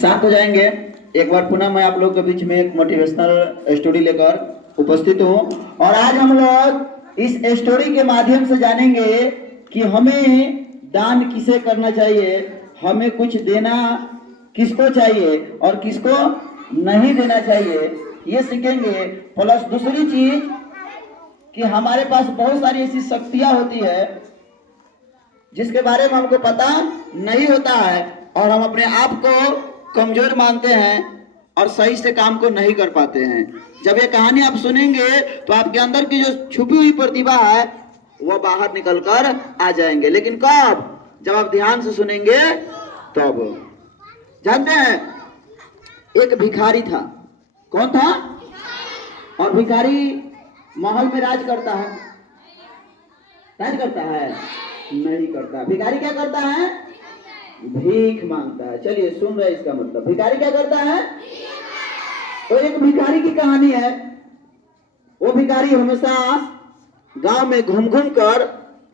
शांत हो जाएंगे। एक बार पुनः मैं आप लोग के बीच में एक मोटिवेशनल स्टोरी लेकर उपस्थित हूँ और आज हम लोग इस स्टोरी के माध्यम से जानेंगे कि हमें दान किसे करना चाहिए, हमें कुछ देना किसको चाहिए और किसको नहीं देना चाहिए, ये सीखेंगे। प्लस दूसरी चीज कि हमारे पास बहुत सारी ऐसी शक्तियां होती है जिसके बारे में हमको पता नहीं होता है और हम अपने आप को कमजोर मानते हैं और सही से काम को नहीं कर पाते हैं। जब ये कहानी आप सुनेंगे तो आपके अंदर की जो छुपी हुई प्रतिभा है वह बाहर निकलकर आ जाएंगे। लेकिन कब? जब आप ध्यान से सुनेंगे तब। जानते हैं, एक भिखारी था। कौन था? और भिखारी महल में राज करता है? राज करता है? नहीं करता। भिखारी क्या करता है? भीख मांगता है। चलिए सुन रहे इसका मतलब, भिखारी क्या करता है? तो एक भिखारी की कहानी है। वो भिखारी हमेशा गांव में घूम घूम कर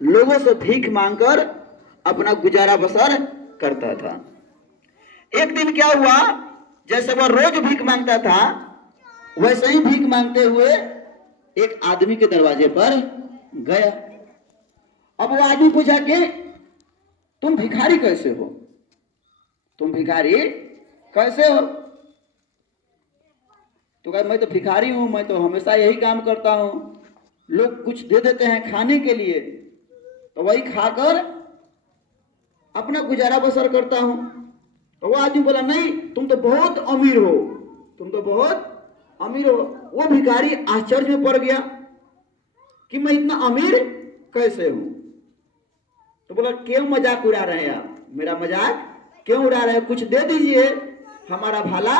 लोगों से भीख मांगकर अपना गुजारा बसर करता था। एक दिन क्या हुआ, जैसे वह रोज भीख मांगता था वैसे ही भीख मांगते हुए एक आदमी के दरवाजे पर गया। अब वो आदमी पूछा कि तुम भिखारी कैसे हो? तुम भिखारी कैसे हो? तो कहा मैं तो भिखारी हूं, मैं तो हमेशा यही काम करता हूं, लोग कुछ दे देते हैं खाने के लिए तो वही खाकर अपना गुजारा बसर करता हूं। तो वो आदमी बोला नहीं, तुम तो बहुत अमीर हो, तुम तो बहुत अमीर हो। वो भिखारी आश्चर्य में पड़ गया कि मैं इतना अमीर कैसे हूं। तो बोला क्यों मजाक उड़ा रहे हैं आप, मेरा मजाक क्यों उड़ा रहे हैं? कुछ दे दीजिए, हमारा भला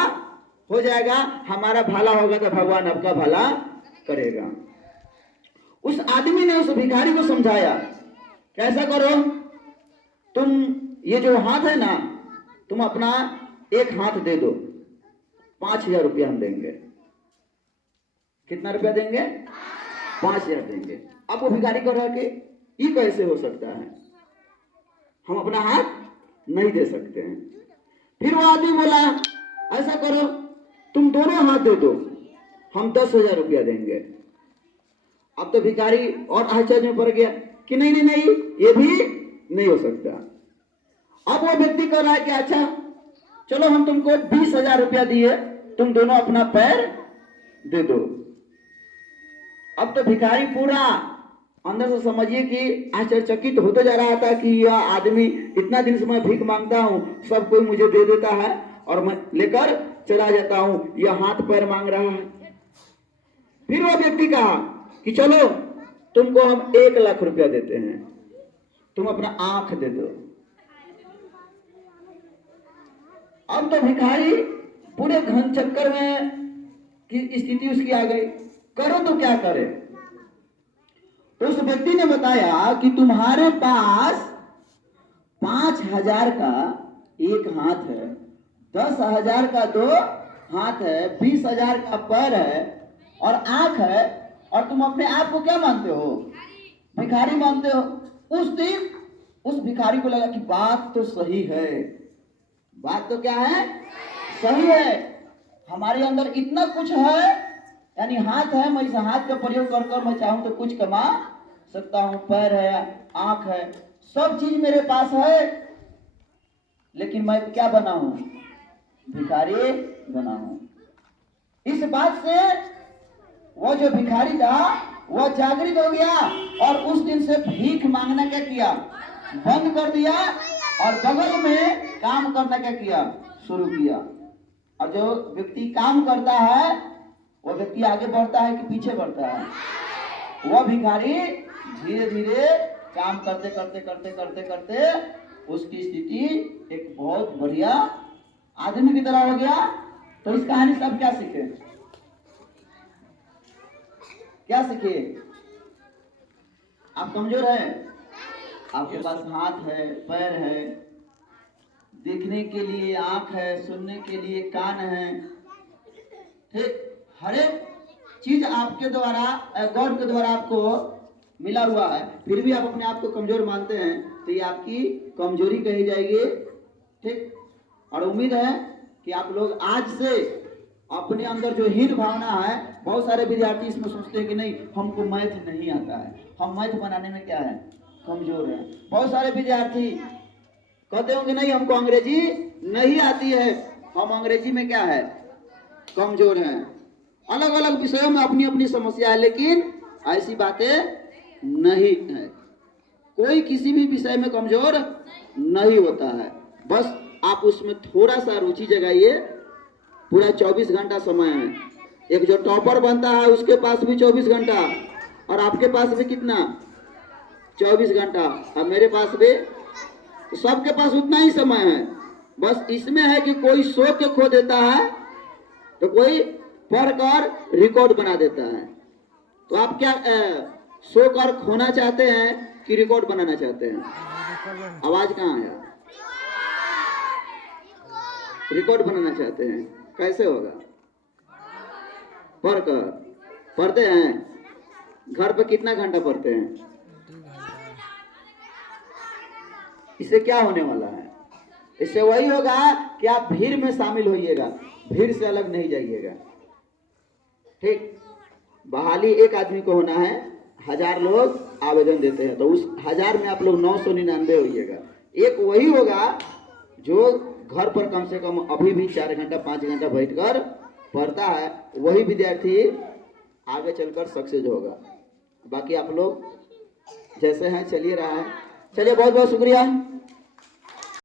हो जाएगा, हमारा भला होगा तो भगवान आपका भला करेगा। उस आदमी ने उस भिखारी को समझाया, कैसा करो, तुम ये जो हाथ है ना, तुम अपना एक हाथ दे दो, 5,000 रुपया हम देंगे। कितना रुपया देंगे? 5,000 देंगे। अब वो भिखारी कह रहा है कि ये कैसे हो सकता है, हम अपना हाथ नहीं दे सकते हैं। फिर वो आदमी बोला ऐसा करो, तुम दोनों हाथ दे दो, हम 10,000 रुपया देंगे। अब तो भिखारी और आश्चर्य में पड़ गया कि नहीं नहीं नहीं, ये भी नहीं हो सकता। अब वो व्यक्ति कह रहा है कि अच्छा चलो हम तुमको 20,000 रुपया दिए, तुम दोनों अपना पैर दे दो। अब तो भिखारी पूरा अंदर से समझिए कि आश्चर्यचकित होते जा रहा था कि यह आदमी, इतना दिन से मैं भीख मांगता हूं, सब कोई मुझे दे देता है और मैं लेकर चला जाता हूं, यह हाथ पैर मांग रहा है। फिर वो व्यक्ति कहा कि चलो तुमको हम 1,00,000 रुपया देते हैं, तुम अपना आंख दे दो। अब तो भिखारी पूरे घन चक्कर में की स्थिति उसकी आ गई, करो तो क्या करे। तो उस व्यक्ति ने बताया कि तुम्हारे पास 5,000 का एक हाथ है, 10,000 का 2 हाथ है, 20,000 का पैर है और आंख है, और तुम अपने आप को क्या मानते हो? भिखारी मानते हो। उस दिन उस भिखारी को लगा कि बात तो सही है। बात तो क्या है? सही है। हमारे अंदर इतना कुछ है, यानी हाथ है, मैं इस हाथ का प्रयोग कर मैं चाहूं तो कुछ कमा सकता हूं, पैर है, आंख है, सब चीज मेरे पास है, लेकिन मैं क्या बना हूं? भिखारी बना हूं। इस बात से वो जो भिखारी था वह जागृत हो गया और उस दिन से भीख मांगना क्या किया? बंद कर दिया और बगल में काम करना क्या किया? शुरू किया। और जो व्यक्ति काम करता है वो व्यक्ति आगे बढ़ता है कि पीछे बढ़ता है? वह भिखारी धीरे धीरे काम करते करते करते करते करते उसकी स्थिति एक बहुत बढ़िया आदमी की तरह हो गया। तो इस कहानी से आप क्या सीखे? क्या सीखे? आप कमजोर हैं, आपके पास हाथ है, पैर है, देखने के लिए आंख है, सुनने के लिए कान है, ठीक, हर एक चीज आपके द्वारा, गॉड के द्वारा आपको मिला हुआ है, फिर भी आप अपने आप को कमजोर मानते हैं, तो ये आपकी कमजोरी कही जाएगी। ठीक, और उम्मीद है कि आप लोग आज से अपने अंदर जो हीन भावना है, बहुत सारे विद्यार्थी इसमें सोचते हैं कि नहीं हमको मैथ नहीं आता है, हम मैथ बनाने में क्या है कमजोर है। बहुत सारे विद्यार्थी कहते होंगे नहीं हमको अंग्रेजी नहीं आती है, हम अंग्रेजी में क्या है कमजोर हैं। अलग अलग विषयों में अपनी अपनी समस्या है, लेकिन ऐसी बातें नहीं है। कोई किसी भी विषय में कमजोर नहीं होता है, बस आप उसमें थोड़ा सा रुचि जगाइए। पूरा 24 घंटा समय है। एक जो टॉपर बनता है उसके पास भी 24 घंटा, और आपके पास भी कितना 24 घंटा, और मेरे पास भी, तो सबके पास उतना ही समय है। बस इसमें है कि कोई सो के खो देता है तो कोई पढ़कर रिकॉर्ड बना देता है। तो आप क्या सो कर खोना चाहते हैं कि रिकॉर्ड बनाना चाहते हैं? आवाज कहाँ है? रिकॉर्ड बनाना चाहते हैं। कैसे होगा? पढ़कर। पढ़ते हैं? घर पे कितना घंटा पढ़ते हैं? इससे क्या होने वाला है? इससे वही होगा कि आप भीड़ में शामिल होइएगा, भीड़ से अलग नहीं जाइएगा। ठीक, बहाली एक आदमी को होना है, 1000 लोग आवेदन देते हैं, तो उस 1000 में आप लोग 999 होइएगा। एक वही होगा जो घर पर कम से कम अभी भी 4 घंटा 5 घंटा बैठकर पढ़ता है, वही विद्यार्थी आगे चलकर सक्सेस होगा। बाकी आप लोग जैसे हैं चलिए रहा है। चलिए, बहुत बहुत शुक्रिया।